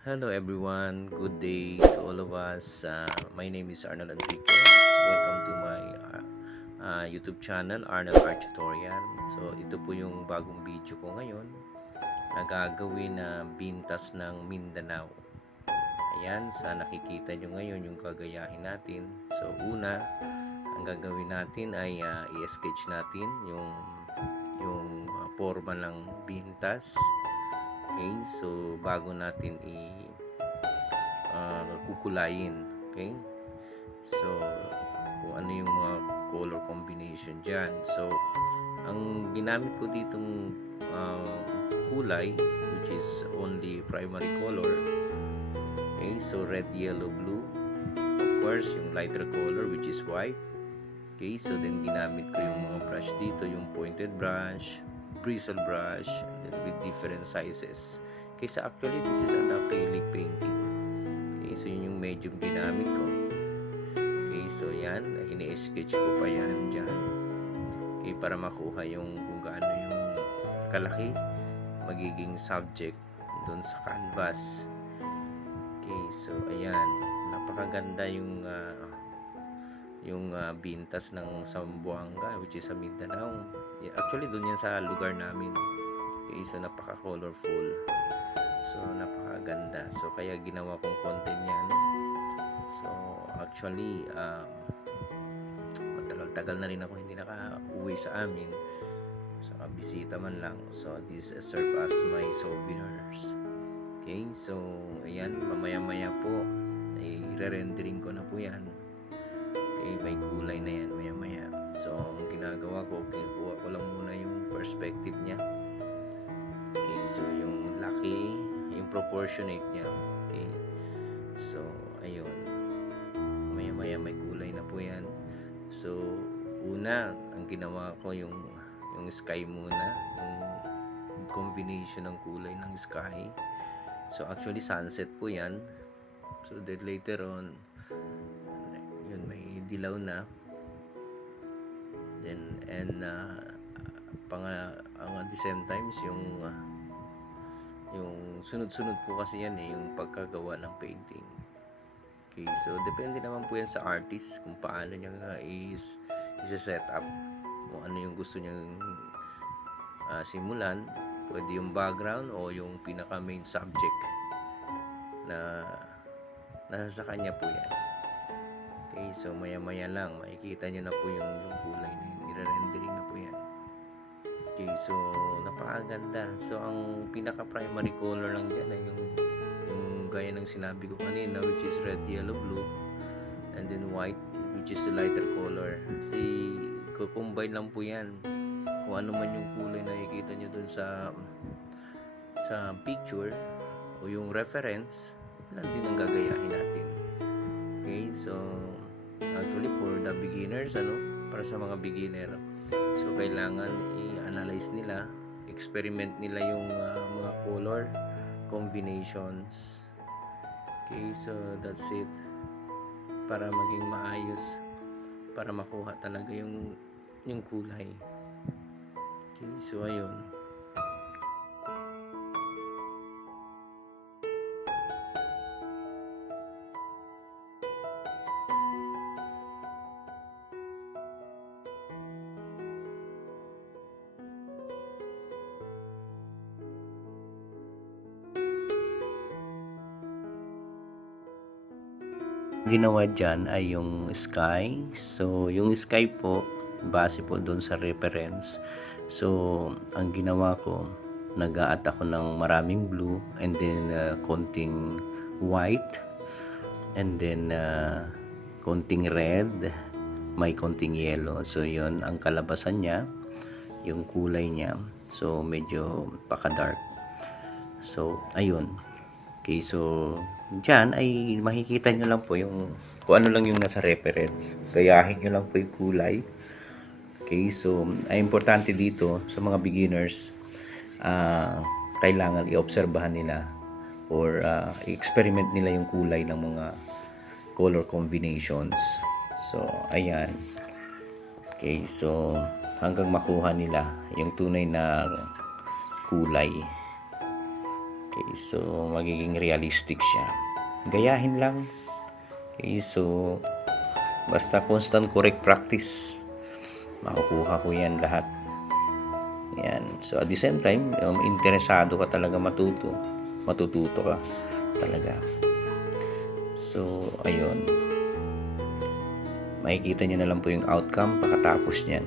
Hello everyone, good day to all of us. My name is Arnold Enriquez. Welcome to my YouTube channel, Arnold Art Tutorial. So ito po yung bagong video ko ngayon na gagawin na bintas ng Mindanao. Ayan, sa nakikita nyo ngayon yung kagayahin natin. So una, ang gagawin natin ay i-sketch natin yung forma ng bintas. Okay, so bago natin kukulayin. Okay, so kung ano yung mga color combination dyan. So ang ginamit ko ditong kulay, which is only primary color. Okay, so red, yellow, blue. Of course, yung lighter color, which is white. Okay, so then ginamit ko yung mga brush dito, yung pointed brush, bristle brush, and then with different sizes. Okay, so actually this is an acrylic painting. Okay, so yun yung medium ginamit ko. Okay, so yan, ini-sketch ko pa yan dyan. Okay, para makuha yung kung gaano yung kalaki magiging subject doon sa canvas. Okay, so ayan, napakaganda yung bintas ng Zamboanga, which is sa Mindanao. Actually doon yan sa lugar namin. Okay, so napaka-colorful, so napakaganda. So kaya ginawa kong content yan. So actually matagal-tagal na rin ako hindi naka-uwi sa amin, so bisita man lang. So this serve as my souvenirs. Okay, so ayan, mamaya-maya po i-rendering ko na po yan. Okay, may kulay na yan maya-maya. So ang ginagawa ko, kinukuha ko lang muna yung perspective niya. Okay, so yung laki, yung proportionate niya. Okay, so ayun, maya-maya may kulay na po yan. So una, ang ginawa ko yung sky muna, yung combination ng kulay ng sky. So actually sunset po yan. So then later on, yun, may dilaw na. Then and at the same times yung sunod-sunod po kasi yan yung pagkagawa ng painting. Okay, so depende naman po yan sa artist kung paano niya i-set up, kung ano yung gusto niyang simulan. Pwede yung background o yung pinaka main subject na nasa sa kanya po yan. Okay, so maya-maya lang makikita nyo na po yung kulay na yun, i-rendering na po yan. Okay, so napakaganda. So ang pinaka primary color lang dyan ay yung gaya ng sinabi ko kanina, which is red, yellow, blue, and then white, which is the lighter color. Kasi kukombine lang po yan. Kung ano man yung kulay na nakikita nyo dun sa picture o yung reference, lang din ang gagayahin natin. Okay, so actually for the beginners, para sa mga beginner, so kailangan i-analyze nila, experiment nila yung mga color combinations. Okay, so that's it, para maging maayos, para makuha talaga yung kulay. Okay, so ayun. Ginawa dyan ay yung sky. So yung sky po, base po doon sa reference. So ang ginawa ko, nag-a-add ako ng maraming blue, and then konting white, and then konting red, may konting yellow. So yun ang kalabasan niya, yung kulay niya. So medyo paka-dark. So ayun. Okay, so dyan ay makikita nyo lang po yung kung ano lang yung nasa reference. Gayahin nyo lang po yung kulay. Okay, so ay importante dito sa mga beginners, kailangan i-obserbahan nila or i-experiment nila yung kulay ng mga color combinations. So ayan. Okay, so hanggang makuha nila yung tunay na kulay. Okay, so magiging realistic siya. Gayahin lang. Okay, so basta constant correct practice, makukuha ko yan lahat. Yan. So at the same time, interesado ka talaga matututo ka talaga. So ayun, makikita nyo na lang po yung outcome pagkatapos nyan.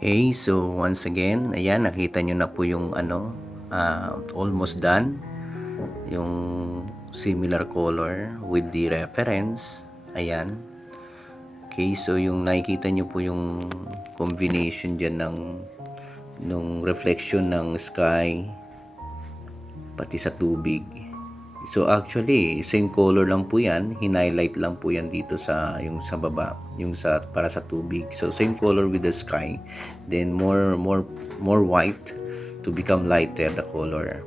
Okay, so once again, ayan, nakita nyo na po yung almost done. Yung similar color with the reference. Ayan. Okay, so yung nakikita nyo po yung combination dyan nung reflection ng sky pati sa tubig. So actually, same color lang po yan, hinighlight lang po yan dito sa baba, yung para sa tubig. So same color with the sky, then more white to become lighter the color.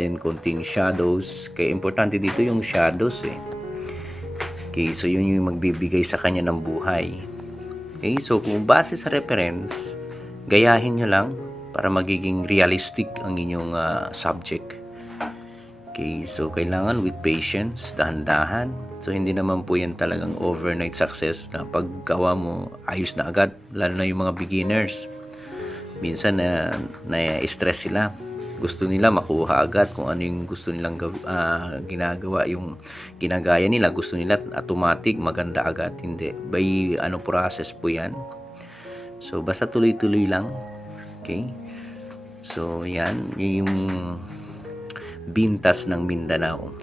Then konting shadows, kaya importante dito yung shadows eh. Okay, so yun yung magbibigay sa kanya ng buhay. Okay, so kung base sa reference, gayahin nyo lang para magiging realistic ang inyong subject. Okay, so kailangan with patience, dahan-dahan. So hindi naman po yan talagang overnight success na paggawa mo ayos na agad, lalo na yung mga beginners. Minsan na-stress sila. Gusto nila makuha agad kung ano yung gusto nilang ginagawa, yung ginagaya nila, gusto nila automatic maganda agad. Hindi, by process po yan. So basta tuloy-tuloy lang. Okay, so yan yung Bintas ng Mindanao.